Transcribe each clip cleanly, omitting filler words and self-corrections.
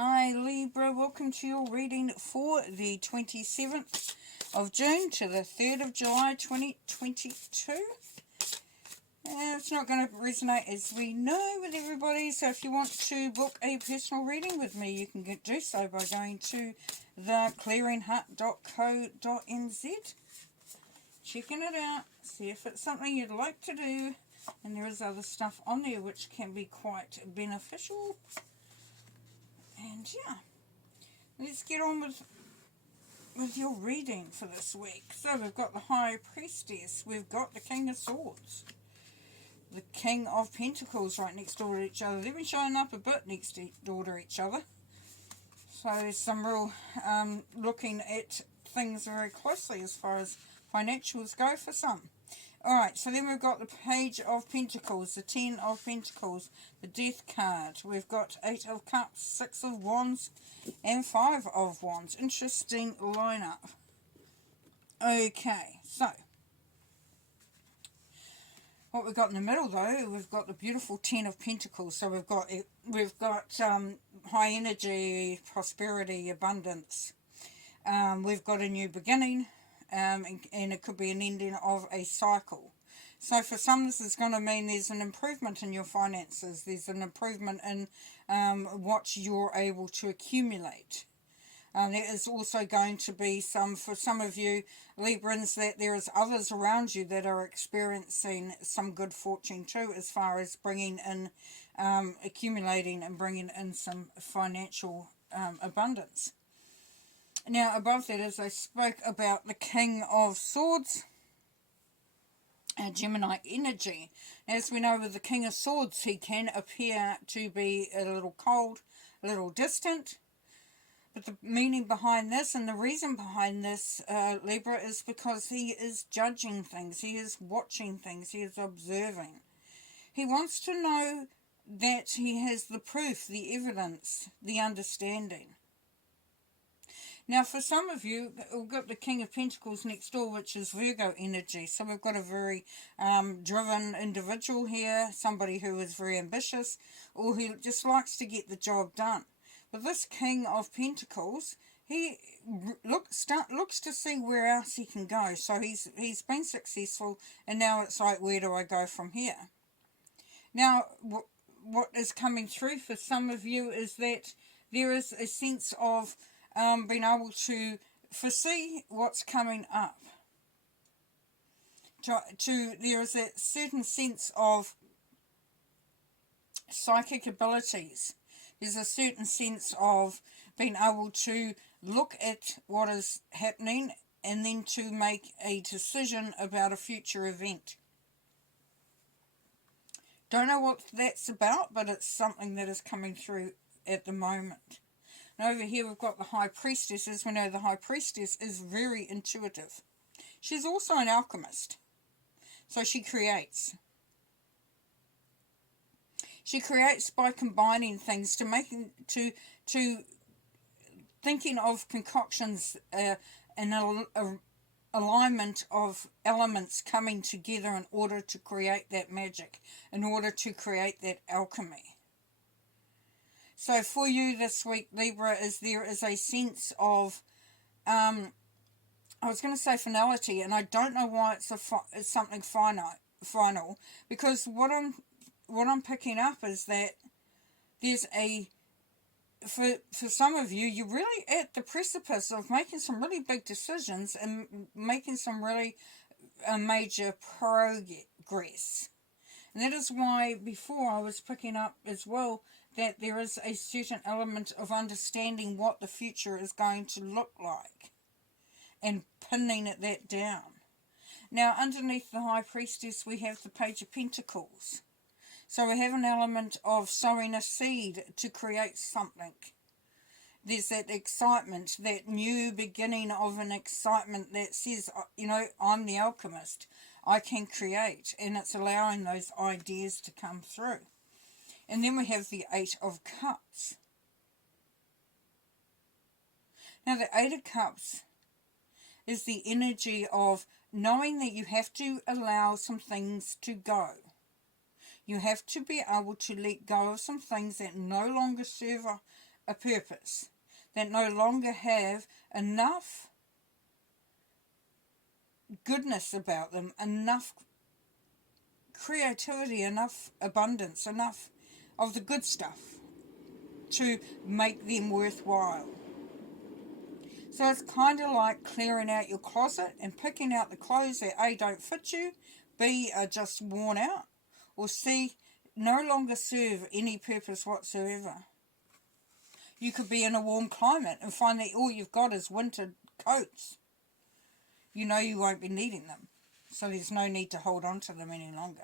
Hi Libra, welcome to your reading for the 27th of June to the 3rd of July 2022. It's not going to resonate as we know with everybody, so if you want to book a personal reading with me, you can do so by going to theclearingheart.co.nz, checking it out, see if it's something you'd like to do, and there is other stuff on there which can be quite beneficial. And yeah, let's get on with your reading for this week. So we've got the High Priestess, we've got the King of Swords, the King of Pentacles right next door to each other. They've been showing up a bit next door to each other. So some real looking at things very closely as far as financials go for some. Alright, so then we've got the Page of Pentacles, the 10 of Pentacles, the Death card. We've got 8 of Cups, 6 of Wands, and 5 of Wands. Interesting lineup. Okay, so what we've got in the middle though, we've got the beautiful 10 of Pentacles. So we've got high energy, prosperity, abundance. We've got a new beginning. And it could be an ending of a cycle. So for some, this is going to mean there's an improvement in your finances. There's an improvement in what you're able to accumulate. There is also going to be for some of you Librans, that there is others around you that are experiencing some good fortune too, as far as bringing in, accumulating and bringing in some financial abundance. Now, above that, as I spoke about the King of Swords, Gemini energy. As we know, with the King of Swords, he can appear to be a little cold, a little distant. But the meaning behind this and the reason behind this, Libra, is because he is judging things. He is watching things. He is observing. He wants to know that he has the proof, the evidence, the understanding. Now, for some of you, we've got the King of Pentacles next door, which is Virgo energy. So we've got a very driven individual here, somebody who is very ambitious or who just likes to get the job done. But this King of Pentacles, he looks to see where else he can go. So he's been successful, and now it's like, where do I go from here? Now, what is coming through for some of you is that there is a sense of being able to foresee what's coming up. There is that certain sense of psychic abilities. There's a certain sense of being able to look at what is happening and then to make a decision about a future event. Don't know what that's about, but it's something that is coming through at the moment. And over here we've got the High Priestess. As we know, the High Priestess is very intuitive. She's also an alchemist. So she creates. She creates by combining things, to thinking of concoctions, and alignment of elements coming together in order to create that magic, in order to create that alchemy. So for you this week, Libra, there is a sense of, I was going to say finality, and I don't know why it's something final, because what I'm picking up is that there's for some of you, you're really at the precipice of making some really big decisions and making some really major progress. And that is why before I was picking up as well that there is a certain element of understanding what the future is going to look like and pinning that down. Now, underneath the High Priestess, we have the Page of Pentacles. So we have an element of sowing a seed to create something. There's that excitement, that new beginning of an excitement that says, I'm the alchemist. I can create, and it's allowing those ideas to come through. And then we have the 8 of Cups. Now the 8 of Cups is the energy of knowing that you have to allow some things to go. You have to be able to let go of some things that no longer serve a purpose, that no longer have enough goodness about them, enough creativity, enough abundance, enough of the good stuff to make them worthwhile. So it's kind of like clearing out your closet and picking out the clothes that A, don't fit you, B, are just worn out, or C, no longer serve any purpose whatsoever. You could be in a warm climate and find that all you've got is winter coats. You know you won't be needing them, so there's no need to hold on to them any longer.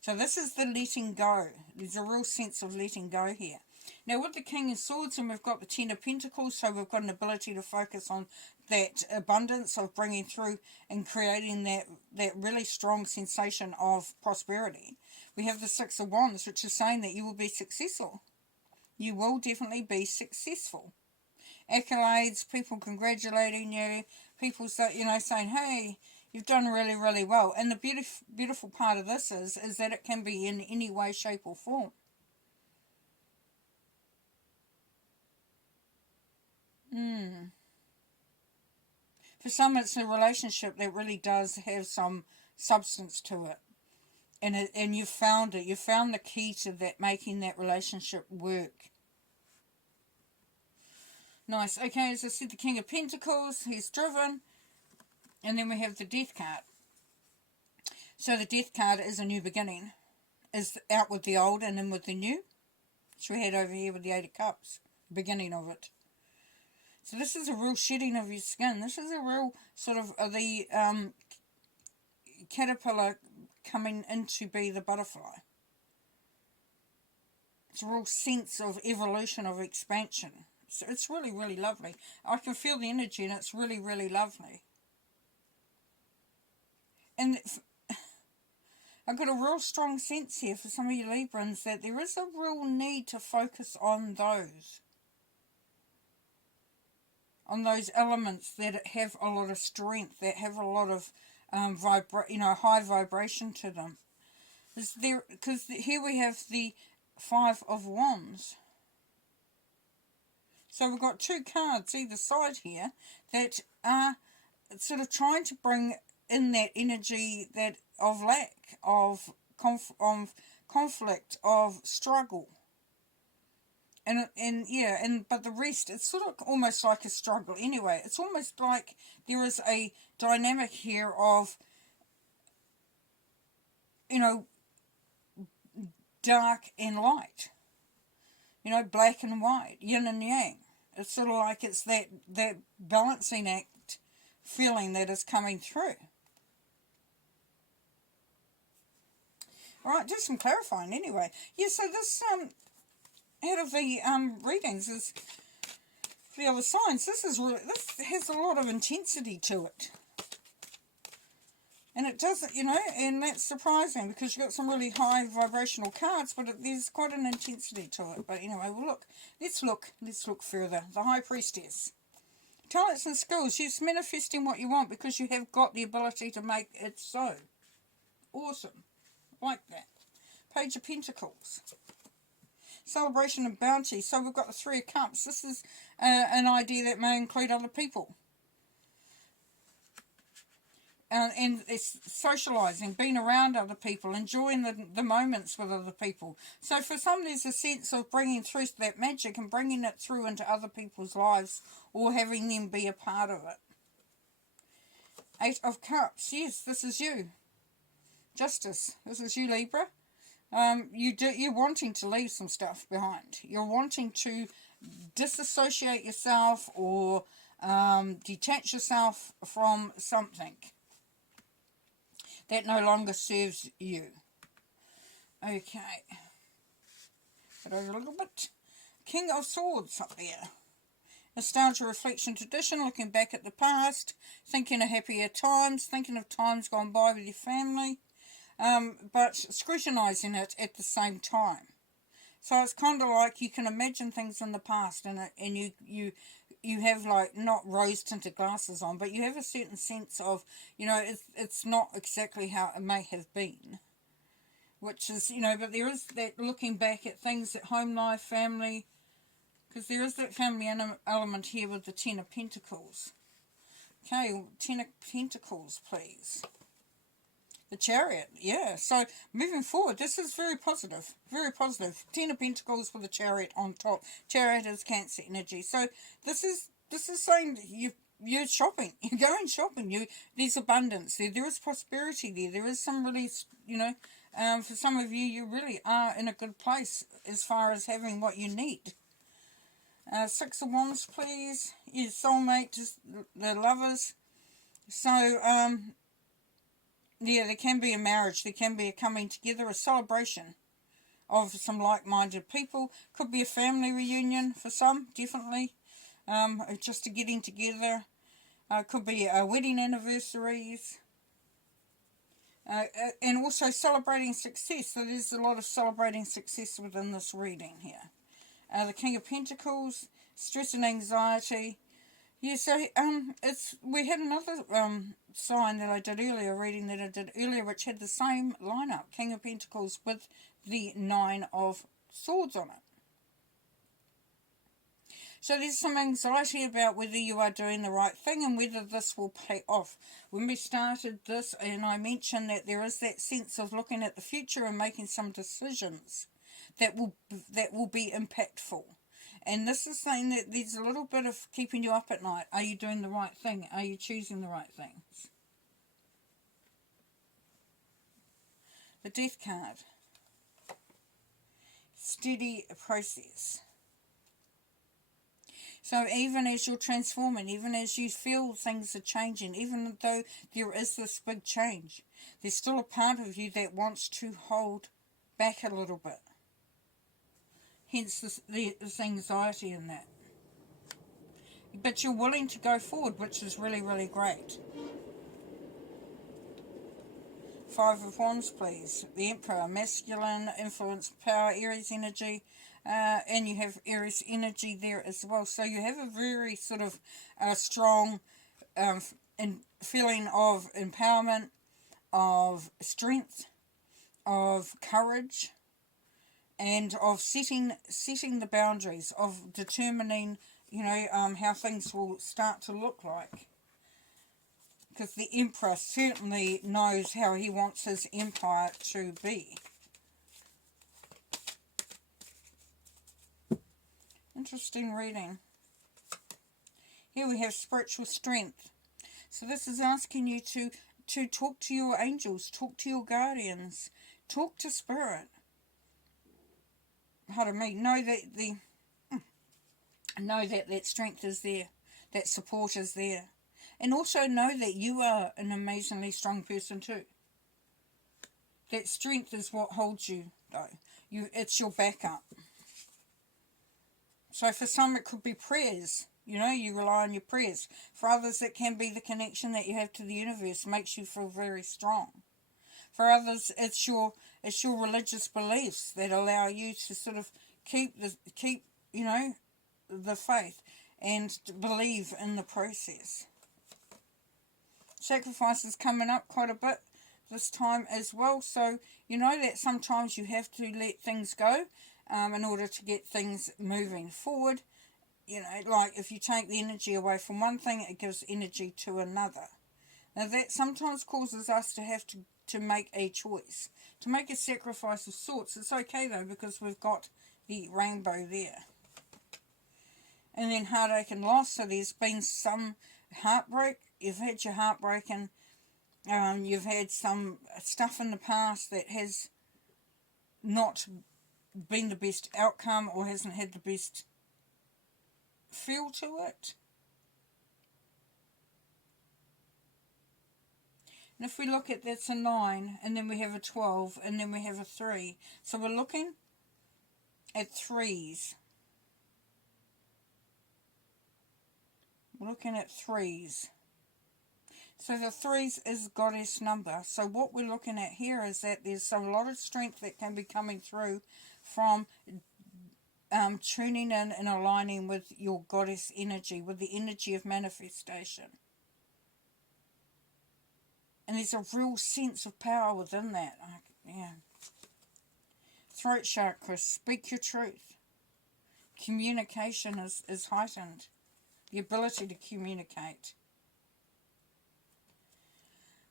So this is the letting go. There's a real sense of letting go here. Now with the King of Swords, and we've got the Ten of Pentacles, so we've got an ability to focus on that abundance of bringing through and creating that really strong sensation of prosperity. We have the Six of Wands, which is saying that you will be successful. You will definitely be successful. Accolades, people congratulating you, people saying, hey, you've done really, really well. And the beautiful part of this is that it can be in any way, shape or form. For some, it's a relationship that really does have some substance to it. And you've found it. You've found the key to that, making that relationship work. Nice. Okay, as I said, the King of Pentacles, he's driven. And then we have the Death card. So the Death card is a new beginning. Is out with the old and in with the new. Which we had over here with the Eight of Cups. The beginning of it. So this is a real shedding of your skin. This is a real sort of the caterpillar coming in to be the butterfly. It's a real sense of evolution, of expansion. So it's really, really lovely. I can feel the energy and it's really, really lovely. And I've got a real strong sense here for some of you Librans that there is a real need to focus on those elements that have a lot of strength, that have a lot of high vibration to them. Because here we have the Five of Wands. So we've got two cards either side here that are sort of trying to bring in that energy that of lack, of conflict, of struggle. But the rest, it's sort of almost like a struggle anyway. It's almost like there is a dynamic here of, dark and light. Black and white, yin and yang. It's sort of like it's that balancing act feeling that is coming through. All right, do some clarifying anyway. Yeah, so this out of the readings is the other signs. This has a lot of intensity to it. And it doesn't, and that's surprising because you've got some really high vibrational cards, but there's quite an intensity to it. But anyway, let's look further. The High Priestess. Talents and skills. You're manifesting what you want because you have got the ability to make it so. Awesome. Like that. Page of Pentacles. Celebration of bounty. So we've got the Three of Cups. This is an idea that may include other people. And it's socialising, being around other people, enjoying the moments with other people. So for some, there's a sense of bringing through that magic and bringing it through into other people's lives or having them be a part of it. Eight of Cups. Yes, this is you. Justice. This is you, Libra. You're wanting to leave some stuff behind. You're wanting to disassociate yourself or detach yourself from something that no longer serves you. Okay. Put over a little bit. King of Swords up there. Nostalgia, reflection, tradition, looking back at the past, thinking of happier times, thinking of times gone by with your family, but scrutinising it at the same time. So it's kind of like you can imagine things in the past and you have like not rose-tinted glasses on, but you have a certain sense of, it's not exactly how it may have been. Which is, but there is that looking back at things at home life, family, Because there is that family element here with the Ten of Pentacles. Okay, Ten of Pentacles, please. The Chariot, yeah. So, moving forward, this is very positive. Very positive. Ten of Pentacles with the Chariot on top. Chariot is Cancer energy. So, this is saying that you're shopping. You're going shopping. There's abundance there. There is prosperity there. There is some really, for some of you, you really are in a good place as far as having what you need. Six of Wands, please. Your soulmate, just the lovers. So, yeah, there can be a marriage. There can be a coming together, a celebration of some like-minded people. Could be a family reunion for some, definitely. Just a getting together. Could be wedding anniversaries. And also celebrating success. So there's a lot of celebrating success within this reading here. The King of Pentacles, stress and anxiety. Yeah, so we had another sign that I did earlier, reading that I did earlier, which had the same lineup, King of Pentacles with the Nine of Swords on it. So there's some anxiety about whether you are doing the right thing and whether this will pay off. When we started this, and I mentioned that there is that sense of looking at the future and making some decisions that will be impactful. And this is saying that there's a little bit of keeping you up at night. Are you doing the right thing? Are you choosing the right things? The Death card. Steady process. So even as you're transforming, even as you feel things are changing, even though there is this big change, there's still a part of you that wants to hold back a little bit. Hence this anxiety in that. But you're willing to go forward, which is really, really great. Five of Wands, please. The Emperor, masculine, influence, power, Aries energy. And you have Aries energy there as well. So you have a very sort of strong feeling of empowerment, of strength, of courage, and of setting the boundaries, of determining, how things will start to look like. Because the Emperor certainly knows how he wants his empire to be. Interesting reading. Here we have spiritual strength. So this is asking you to talk to your angels, talk to your guardians, talk to spirit. Pardon me. Know that strength is there, that support is there, and also know that you are an amazingly strong person too. That strength is what holds you, though. It's your backup. So for some it could be prayers, you rely on your prayers. For others it can be the connection that you have to the universe, makes you feel very strong. For others it's your religious beliefs that allow you to sort of keep the faith and to believe in the process. Sacrifice is coming up quite a bit this time as well, so you know that sometimes you have to let things go in order to get things moving forward. Like if you take the energy away from one thing, it gives energy to another. Now that sometimes causes us to have to make a choice, to make a sacrifice of sorts. It's okay though, because we've got the rainbow there. And then heartache and loss, so there's been some heartbreak. You've had your heart broken. You've had some stuff in the past that has not been the best outcome or hasn't had the best feel to it. And if we look at, that's a 9, and then we have a 12, and then we have a 3. So we're looking at 3s. We're looking at 3s. So the 3s is goddess number. So what we're looking at here is that there's a lot of strength that can be coming through from tuning in and aligning with your goddess energy, with the energy of manifestation. And there's a real sense of power within that. Yeah. Throat chakra, speak your truth. Communication is heightened. The ability to communicate.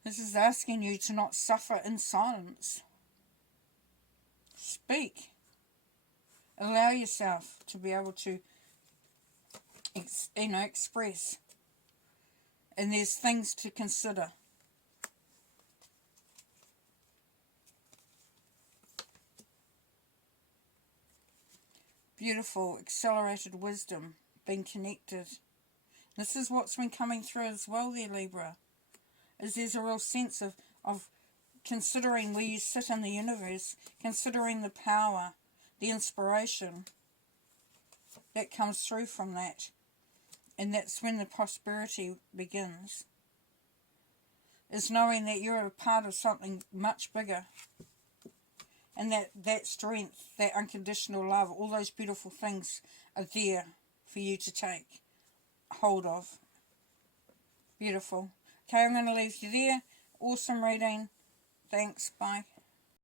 This is asking you to not suffer in silence. Speak. Allow yourself to be able to express. And there's things to consider. Beautiful, accelerated wisdom, being connected. This is what's been coming through as well there, Libra. Is there's a real sense of considering where you sit in the universe, considering the power, the inspiration that comes through from that. And that's when the prosperity begins. Is knowing that you're a part of something much bigger. And that strength, that unconditional love, all those beautiful things are there for you to take hold of. Beautiful. Okay, I'm going to leave you there. Awesome reading. Thanks. Bye.